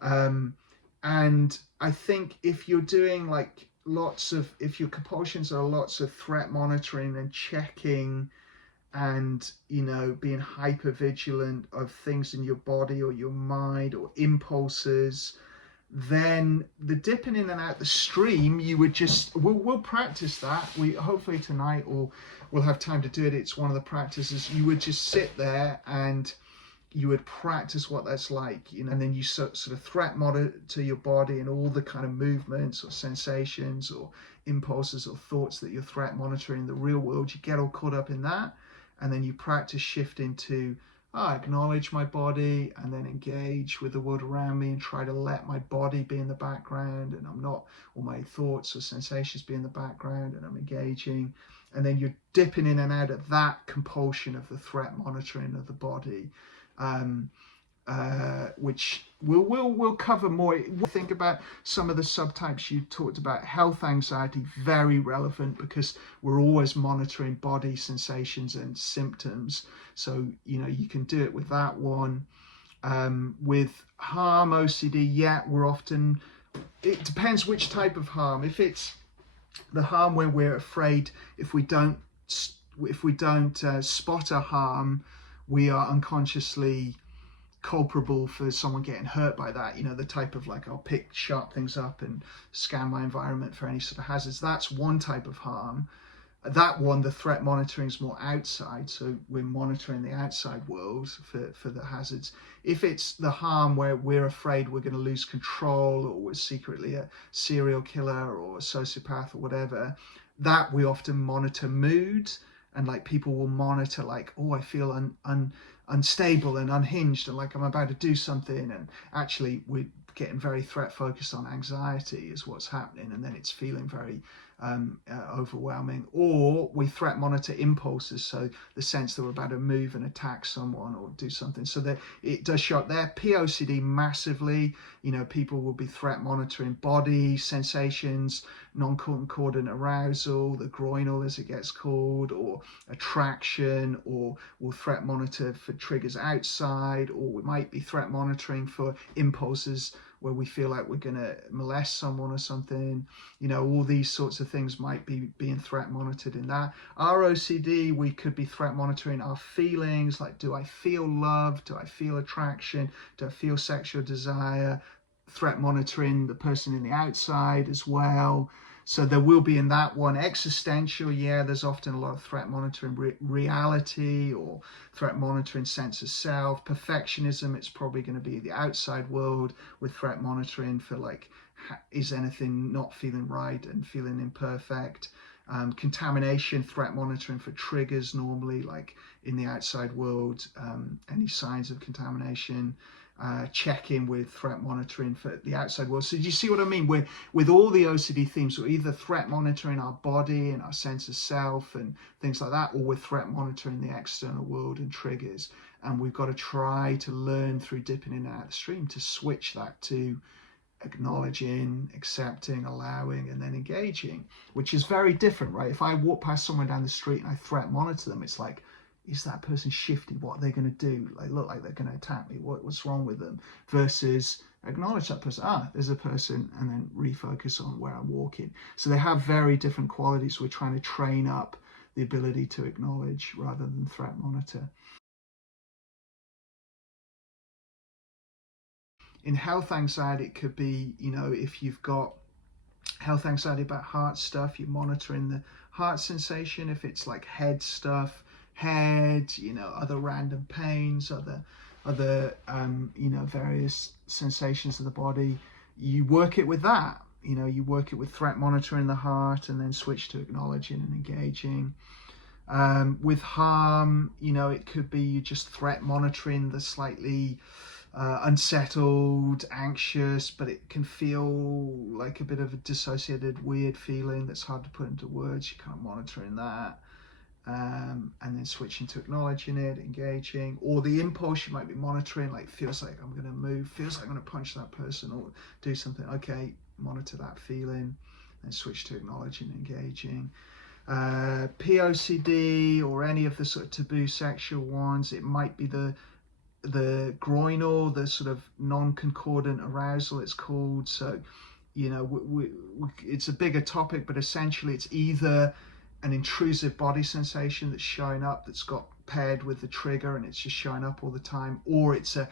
And I think if you're doing like if your compulsions are lots of threat monitoring and checking, and being hyper vigilant of things in your body or your mind or impulses, then the dipping in and out the stream, you would just we'll practice that. We hopefully tonight, or we'll have time to do it. It's one of the practices. You would just sit there and you would practice what that's like, and then you sort of threat monitor your body and all the kind of movements or sensations or impulses or thoughts that you're threat monitoring in the real world. You get all caught up in that, and then you practice shifting to acknowledge my body, and then engage with the world around me and try to let my body be in the background, and I'm not, or my thoughts or sensations be in the background, and I'm engaging. And then you're dipping in and out of that compulsion of the threat monitoring of the body, which we'll cover more. We'll think about some of the subtypes you talked about. Health anxiety, very relevant, because we're always monitoring body sensations and symptoms. So you can do it with that one. With harm OCD, we're often, it depends which type of harm. If it's the harm where we're afraid, if we don't spot a harm, we are unconsciously culpable for someone getting hurt by that. The type of, like, I'll pick sharp things up and scan my environment for any sort of hazards. That's one type of harm. That one, the threat monitoring is more outside, so we're monitoring the outside world for the hazards. If it's the harm where we're afraid we're going to lose control, or we're secretly a serial killer or a sociopath or whatever, that we often monitor mood. And like, people will monitor, like, oh, I feel unstable and unhinged, and like I'm about to do something, and actually we're getting very threat focused on anxiety is what's happening, and then it's feeling very overwhelming. Or we threat monitor impulses, so the sense that we're about to move and attack someone or do something, so that it does show up there. POCD massively, people will be threat monitoring body sensations, non-concordant arousal, the groinal as it gets called, or attraction, or we'll threat monitor for triggers outside, or we might be threat monitoring for impulses where we feel like we're going to molest someone or something. All these sorts of things might be being threat monitored in that. Our OCD, we could be threat monitoring our feelings, like, do I feel love? Do I feel attraction? Do I feel sexual desire? Threat monitoring the person in the outside as well. So there will be in that one. Existential, there's often a lot of threat monitoring reality, or threat monitoring sense of self. Perfectionism, it's probably going to be the outside world, with threat monitoring for, like, is anything not feeling right and feeling imperfect. Contamination, threat monitoring for triggers, normally, like in the outside world, any signs of contamination. Check in with threat monitoring for the outside world. So do you see what I mean? With all the OCD themes, we're either threat monitoring our body and our sense of self and things like that, or we're threat monitoring the external world and triggers. And we've got to try to learn through dipping in and out of the stream to switch that to acknowledging, accepting, allowing, and then engaging, which is very different, right? If I walk past someone down the street and I threat monitor them, it's like, is that person shifty? What are they going to do? They look like they're going to attack me. What's wrong with them? Versus acknowledge that person. There's a person, and then refocus on where I'm walking. So they have very different qualities. We're trying to train up the ability to acknowledge rather than threat monitor. In health anxiety, it could be, if you've got health anxiety about heart stuff, you're monitoring the heart sensation. If it's like head stuff, head, other random pains, other various sensations of the body, you work it with that. You work it with threat monitoring the heart, and then switch to acknowledging and engaging. With harm, it could be you just threat monitoring the slightly unsettled, anxious, but it can feel like a bit of a dissociated, weird feeling that's hard to put into words. You're kind of monitoring that, and then switching to acknowledging it, engaging. Or the impulse, you might be monitoring, like, feels like I'm going to move, feels like I'm going to punch that person or do something. Okay, monitor that feeling, and switch to acknowledging, engaging. POCD, or any of the sort of taboo sexual ones, it might be the the groinal, the sort of non-concordant arousal, it's called. So, you know, it's a bigger topic, but essentially it's either an intrusive body sensation that's showing up, that's got paired with the trigger and it's just showing up all the time, or it's a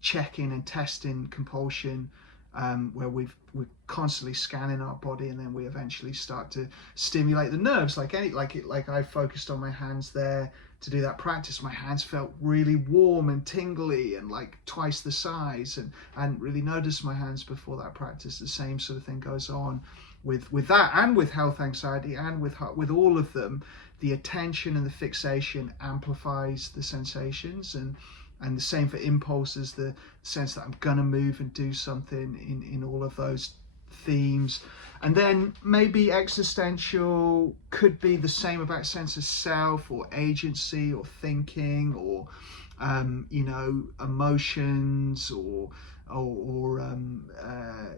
checking and testing compulsion, where we're constantly scanning our body, and then we eventually start to stimulate the nerves. Like I focused on my hands there to do that practice. My hands felt really warm and tingly and like twice the size, and I hadn't really noticed my hands before that practice. The same sort of thing goes on with that, and with health anxiety, and with all of them. The attention and the fixation amplifies the sensations, and the same for impulses, the sense that I'm gonna move and do something in all of those themes. And then maybe existential could be the same about sense of self or agency or thinking, or you know, emotions, or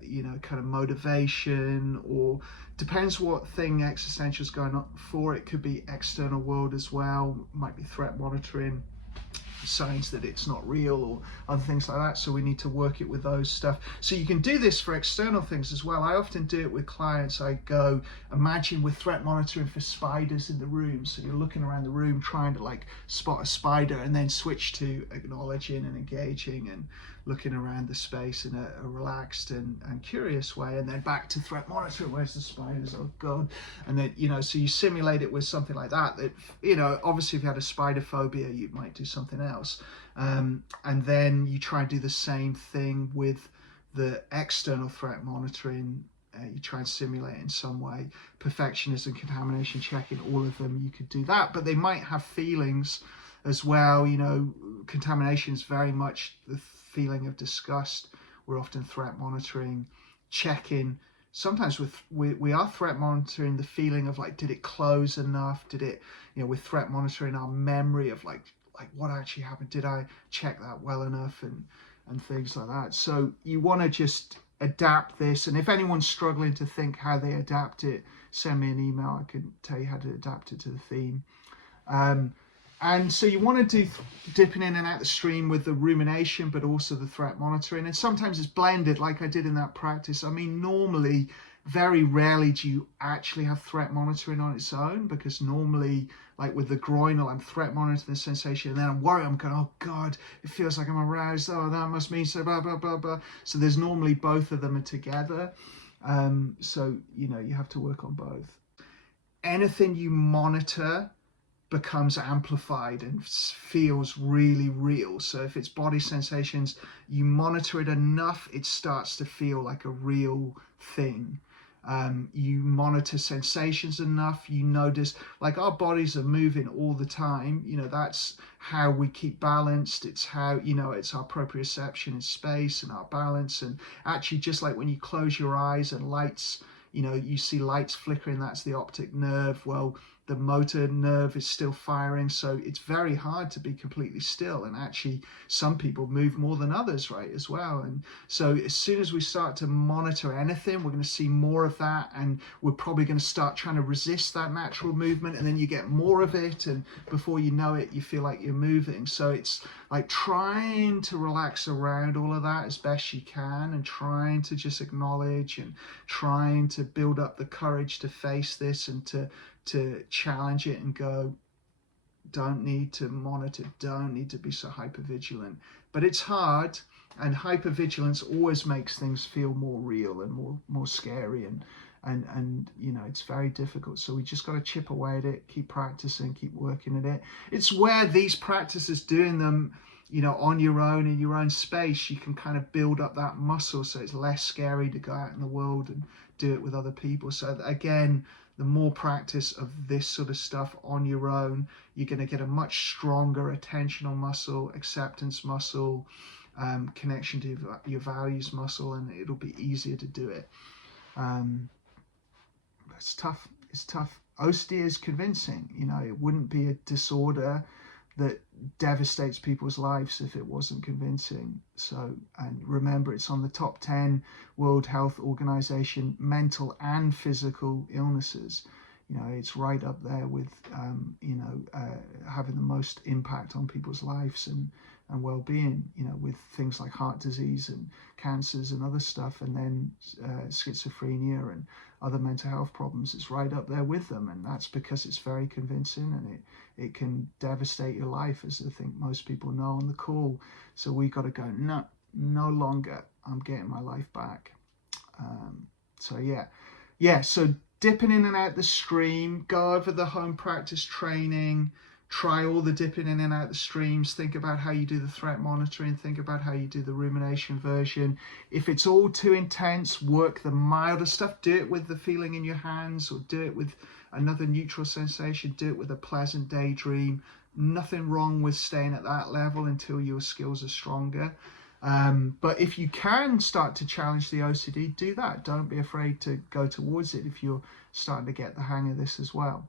you know, kind of motivation, or depends what thing existential is going on for. It could be external world as well, might be threat monitoring, signs that it's not real, or other things like that. So we need to work it with those stuff. So you can do this for external things as well. I often do it with clients. I go, imagine we're threat monitoring for spiders in the room. So you're looking around the room trying to like spot a spider, and then switch to acknowledging and engaging and looking around the space in a relaxed and curious way, and then back to threat monitoring. Where's the spiders? Oh God. And then, you know, so you simulate it with something like that, you know, obviously if you had a spider phobia, you might do something else. And then you try and do the same thing with the external threat monitoring. You try and simulate in some way. Perfectionism, contamination checking, all of them, you could do that, but they might have feelings as well. You know, contamination is very much the feeling of disgust. We're often threat monitoring, checking. Sometimes we are threat monitoring the feeling of like, did it close enough? Did it, you know, we're threat monitoring our memory of like what actually happened? Did I check that well enough? And things like that. So you want to just adapt this. And if anyone's struggling to think how they adapt it, send me an email. I can tell you how to adapt it to the theme. And so you want to do dipping in and out the stream with the rumination, but also the threat monitoring. And sometimes it's blended, like I did in that practice. I mean, normally, very rarely do you actually have threat monitoring on its own, because normally, like with the groinal, I'm threat monitoring the sensation, and then I'm worried. I'm going, oh God, it feels like I'm aroused. Oh, that must mean so, blah, blah, blah, blah. So there's normally both of them are together. So, you know, you have to work on both. Anything you monitor becomes amplified and feels really real. So if it's body sensations, you monitor it enough, it starts to feel like a real thing. You monitor sensations enough, you notice, like, our bodies are moving all the time. You know, that's how we keep balanced. It's how, you know, it's our proprioception in space and our balance. And actually, just like when you close your eyes and lights, you know, you see lights flickering, that's the optic nerve. Well, the motor nerve is still firing, so it's very hard to be completely still. And actually, some people move more than others, right, as well. And so as soon as we start to monitor anything, we're going to see more of that, and we're probably going to start trying to resist that natural movement, and then you get more of it, and before you know it, you feel like you're moving. So it's like trying to relax around all of that as best you can, and trying to just acknowledge, and trying to build up the courage to face this, and to challenge it and go, don't need to monitor, don't need to be so hypervigilant. But it's hard, and hypervigilance always makes things feel more real and more scary, and you know, it's very difficult. So we just got to chip away at it, keep practicing, keep working at it. It's where these practices, doing them, you know, on your own, in your own space, you can kind of build up that muscle, so it's less scary to go out in the world and do it with other people. So again, the more practice of this sort of stuff on your own, you're going to get a much stronger attentional muscle, acceptance muscle, connection to your values muscle, and it'll be easier to do it. It's tough. It's tough. OCD is convincing. You know, it wouldn't be a disorder that devastates people's lives if it wasn't convincing. So, and remember, it's on the top 10 World Health Organization mental and physical illnesses. You know, it's right up there with, having the most impact on people's lives and well-being, you know, with things like heart disease and cancers and other stuff, and then schizophrenia and other mental health problems. It's right up there with them, and that's because it's very convincing, and it can devastate your life, as I think most people know on the call. So we got to go, no longer. I'm getting my life back. So dipping in and out the stream, go over the home practice training, try all the dipping in and out the streams, think about how you do the threat monitoring, think about how you do the rumination version. If it's all too intense, work the milder stuff. Do it with the feeling in your hands, or do it with another neutral sensation, do it with a pleasant daydream. Nothing wrong with staying at that level until your skills are stronger. But if you can start to challenge the OCD, do that. Don't be afraid to go towards it if you're starting to get the hang of this as well.